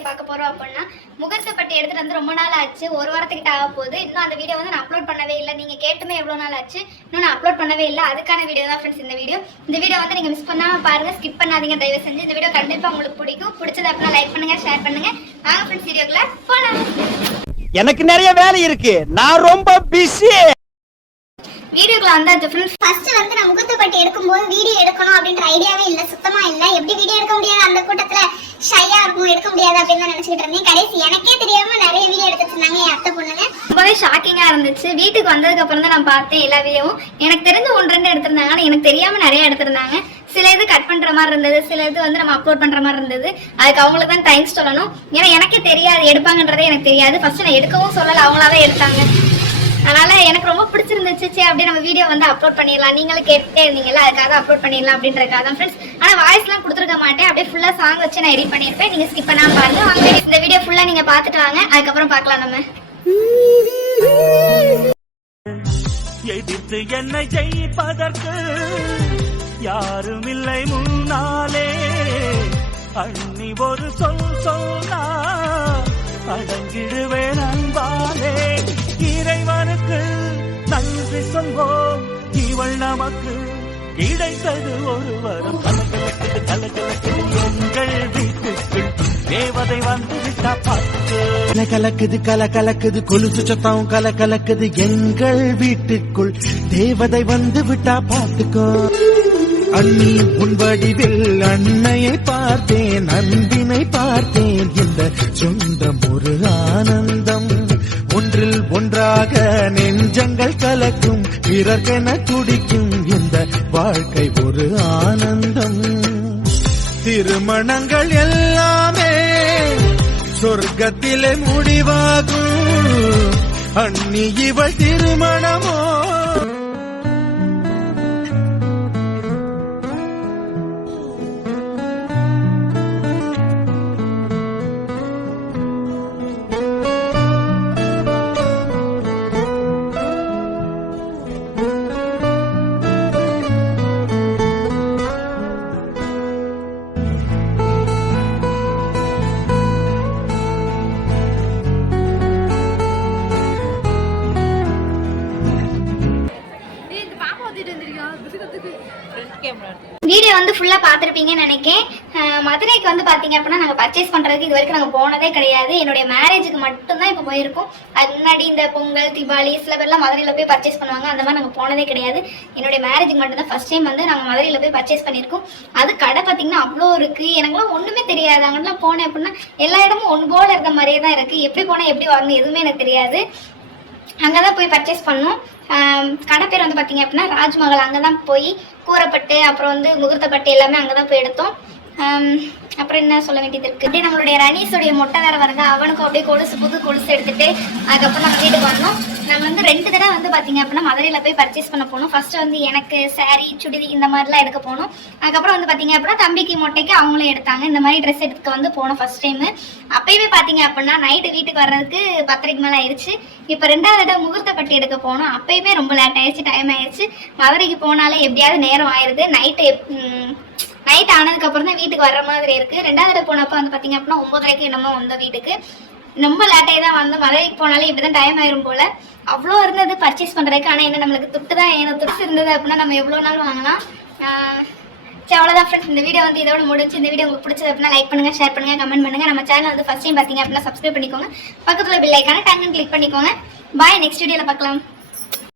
Video பார்க்க போறோம் அப்படின்னா முகூர்த்த பட்டு எடுத்துட்டு வந்து ரொம்ப நாள் ஆச்சு, ஒரு வாரத்துக்கிட்ட ஆக போகுது. இன்னும் அந்த வீடியோ வந்து நான் அப்லோட் பண்ணவே இல்லை. நீங்க கேட்டுமே எவ்வளவு நாள் ஆச்சு, இன்னும் நான் அப்லோட் பண்ணவே இல்லை. அதுக்கான வீடியோ தான் ஃப்ரெண்ட்ஸ் இந்த வீடியோ. இந்த வீடியோ வந்து நீங்க மிஸ் பண்ணாம பாருங்க, ஸ்கிப் பண்ணாதீங்க தயவு செஞ்சு. இந்த வீடியோ கண்டிப்பா உங்களுக்கு பிடிக்கும். பிடிச்சது அப்படின்னா லைக் பண்ணுங்க, ஷேர் பண்ணுங்க. வாங்க ஃப்ரெண்ட்ஸ் வீடியோக்குள்ள போலாம். எனக்கு நிறைய வேலை இருக்கு, நான் ரொம்ப பிஸி. வீடியோக்குள்ள வந்தாச்சு ஃப்ரெண்ட்ஸ். ஃபர்ஸ்ட் வந்து நான் முகூர்த்த பட்டு எடுக்கும்போது வீடியோ எடுக்கணும் அப்படின்ற ஐடியாவே இல்ல, சுத்தமா இல்ல. எப்படி வீடியோ எடுக்க முடியாது, அந்த கூட்டத்துல ஷையா இருக்கும், எடுக்க முடியாது அப்படின்னு தான் நினைச்சிட்டு இருந்தேன். கடைசி எனக்கே தெரியாம நிறைய வீடியோ எடுத்துட்டு இருந்தாங்க என் அத்தை பொண்ணுங்க. ரொம்பவே ஷாக்கிங்கா இருந்துச்சு. வீட்டுக்கு வந்ததுக்கு அப்புறம் தான் நான் பார்த்தேன் எல்லா வீடியோவும். எனக்கு தெரிஞ்ச 1-2 எடுத்திருந்தாங்க, ஆனால் எனக்கு தெரியாம நிறைய எடுத்திருந்தாங்க. சில இது கட் பண்ற மாதிரி இருந்தது, சில இது வந்து நம்ம அப்லோட் பண்ற மாதிரி இருந்தது. அதுக்கு அவங்களுக்கு தான் தேங்க்ஸ் சொல்லணும். ஏன்னா எனக்கே தெரியாது, எடுப்பாங்கன்றதே எனக்கு தெரியாது. ஃபர்ஸ்ட் நான் எடுக்கவும் சொல்லல, அவங்களாவே எடுத்தாங்க. அதனால எனக்கு ரொம்ப பிடிச்சிருந்துச்சு. அப்படியே நம்ம வீடியோ வந்து அப்லோட் பண்ணிடலாம், நீங்களும் கேட்டே இருந்தீங்கல்ல, அதுக்காக அப்லோட் பண்ணிடலாம் அப்படின்றதுக்காக தான் ஃப்ரெண்ட்ஸ். ஆனால் வாய்ஸ்லாம் கொடுத்துருக்க மாட்டேன், அப்படியே ஃபுல்லாக சாங் வச்சு நான் எடிட் பண்ணியிருப்பேன். நீங்கள் ஸ்கிப் பண்ணாமல் பாருங்க. வாங்க இந்த வீடியோ ஃபுல்லாக நீங்கள் பார்த்துட்டு வாங்க, அதுக்கப்புறம் பார்க்கலாம். நம்ம எதிர்த்து என்னை ஜெயிப்பதற்கு யாரும் இல்லை முன்னாலே, அண்ணி ஒரு சொன்னா அடங்கிடுவேன் அன்பாலே. இறைவனுக்கு நன்றி சொல்வோம், இவள் நமக்கு கிடைத்தது ஒரு வரம். கலக்கலக்குது கலக்கலக்குது எங்கள் வீட்டுக்குள் தேவதை வந்து விட்டா பார்த்து. கலக்குது கலக்குது கொலுசு சத்தம் கலக்குது எங்கள் வீட்டுக்குள் தேவதை வந்து விட்டா பார்த்துக்கோ. அண்ணி உன் வடிவில் அன்னையை பார்த்தேன், அன்பினை பார்த்தேன். இந்த சொந்தம் ஒரு ஆனந்தம், ஒன்றில் ஒன்றாக நெஞ்சங்கள் கலக்கும், பிறர்க்கென துடிக்கும் இந்த வாழ்க்கை ஒரு ஆனந்தம். திருமணங்கள் எல்லாமே சொர்க்கத்திலே முடிவாகும், அண்ணி இவள் திருமணமோ. வீடியோ வந்து ஃபுல்லா பார்த்துருப்பீங்கன்னு நினைக்கிறேன். மதுரைக்கு வந்து பார்த்தீங்க அப்படின்னா நாங்கள் பர்ச்சேஸ் பண்ணுறதுக்கு இது வரைக்கும் நாங்கள் போனதே கிடையாது. என்னுடைய மேரேஜுக்கு மட்டும்தான் இப்போ போயிருக்கோம். அதுக்கு முன்னாடி இந்த பொங்கல் தீபாவளி சில பேர்லாம் மதுரையில் போய் பர்ச்சேஸ் பண்ணுவாங்க, அந்த மாதிரி நாங்கள் போனதே கிடையாது. என்னுடைய மேரேஜுக்கு மட்டும்தான் ஃபர்ஸ்ட் டைம் வந்து நாங்கள் மதுரையில் போய் பர்ச்சேஸ் பண்ணியிருக்கோம். அது கடை பார்த்தீங்கன்னா அவ்வளோ இருக்குது, எனக்குலாம் ஒன்றுமே தெரியாது. அங்கெல்லாம் போனேன் அப்படின்னா எல்லா இடமும் ஒன்று போல இருக்க மாதிரியே தான் இருக்குது. எப்படி போனால் எப்படி வாங்கணும் எதுவுமே எனக்கு தெரியாது. அங்கே தான் போய் பர்ச்சேஸ் பண்ணோம். கடை பேர் வந்து பார்த்தீங்க அப்படின்னா ராஜ்மஹால். அங்கே தான் போய் கூரைப்பட்டு அப்புறம் வந்து முகூர்த்த பட்டு எல்லாமே அங்கே தான் போய் எடுத்தோம். அப்புறம் என்ன சொல்ல வேண்டியது இருக்குது, அப்படியே நம்மளுடைய ரணீஸுடைய மொட்டை வேற வருங்க, அவனுக்கும் அப்படியே கொலுசு புது கொலுசு எடுத்துட்டு அதுக்கப்புறம் நம்ம வீட்டுக்கு வந்தோம். நாங்கள் வந்து 2 தடவை வந்து பார்த்தீங்க அப்படின்னா மதுரையில் போய் பர்ச்சேஸ் பண்ண போனோம். ஃபர்ஸ்ட் வந்து எனக்கு சாரீ சுடிதி இந்த மாதிரிலாம் எடுக்க போனோம். அதுக்கப்புறம் வந்து பார்த்தீங்க அப்படின்னா தம்பிக்கு மொட்டைக்கு அவங்களும் எடுத்தாங்க. இந்த மாதிரி ட்ரெஸ் எடுக்க வந்து போனோம் ஃபர்ஸ்ட் டைமு. அப்பயுமே பார்த்தீங்க அப்படின்னா நைட்டு வீட்டுக்கு வர்றதுக்கு 10:30க்கு மேலே ஆயிடுச்சு. இப்போ 2வது தடவை முகூர்த்த பட்டு எடுக்க போனோம். அப்பயுமே ரொம்ப லேட் ஆயிடுச்சு, டைம் ஆயிடுச்சு. மதுரைக்கு போனாலே எப்படியாவது நேரம் ஆயிடுது. நைட் ஆனதுக்கப்புறம் தான் வீட்டுக்கு வர்ற மாதிரி இருக்குது. 2வது தடவை போனப்போ வந்து பார்த்தீங்க அப்படின்னா 9:30க்கு என்னமோ வந்த வீட்டுக்கு. ரொம்ப லேட்டாகி தான் வந்தோம். மதுரைக்கு போனாலே இப்படி தான் டைம் ஆயிரும் போல். அவ்வளோ இருந்தது பர்ச்சேஸ் பண்ணுறதுக்கு. ஆனால் என்ன நம்மளுக்கு துட்டு தான் வேணும். துட்டு இருந்தது அப்படின்னா நம்ம எவ்வளோ நாள் வாங்கலாம். சரி அவ்வளோதான் ஃப்ரெண்ட்ஸ், இந்த வீடியோ வந்து இதோட முடிச்சு. இந்த வீடியோ உங்களுக்கு பிடிச்சது அப்படின்னா லைக் பண்ணுங்கள், ஷேர் பண்ணுங்கள், கமெண்ட் பண்ணுங்கள். நம்ம சேனல் வந்து ஃபர்ஸ்ட் டைம் பார்த்தீங்க அப்படின்னா சப்ஸ்கிரைப் பண்ணிக்கோங்க. பக்கத்தில் பெல் ஐக்கான டங்குன்னு கிளிக் பண்ணிக்கோங்க. பாய், நெக்ஸ்ட் வீடியோவில் பார்க்கலாம்.